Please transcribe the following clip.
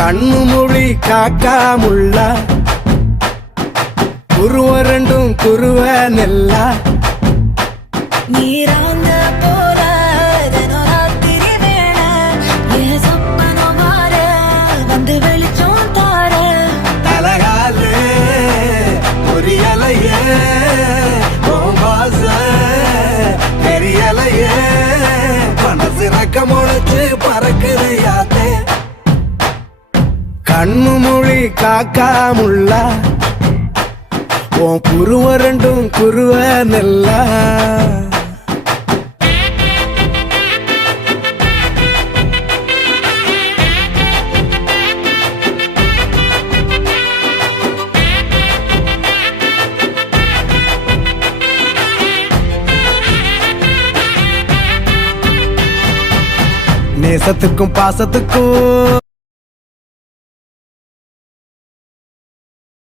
கண்ணு மொழி காக்காமுள்ள குருவ ரெண்டும் குருவ நெல்லா நீராங்க போல தினராத்திரி வேண என் சொப்பனம் மாற வந்து வெளிச்சம் தார தலகாலே பொரியலையே வாச பெரியலையே மனசு ரக்க முளைச்சு பறக்குது யாத்தே கண்ணு மொழி காக்காமுள்ள உன் குருவ ரெண்டும் குருவ நெல்லா நேசத்துக்கும் பாசத்துக்கும்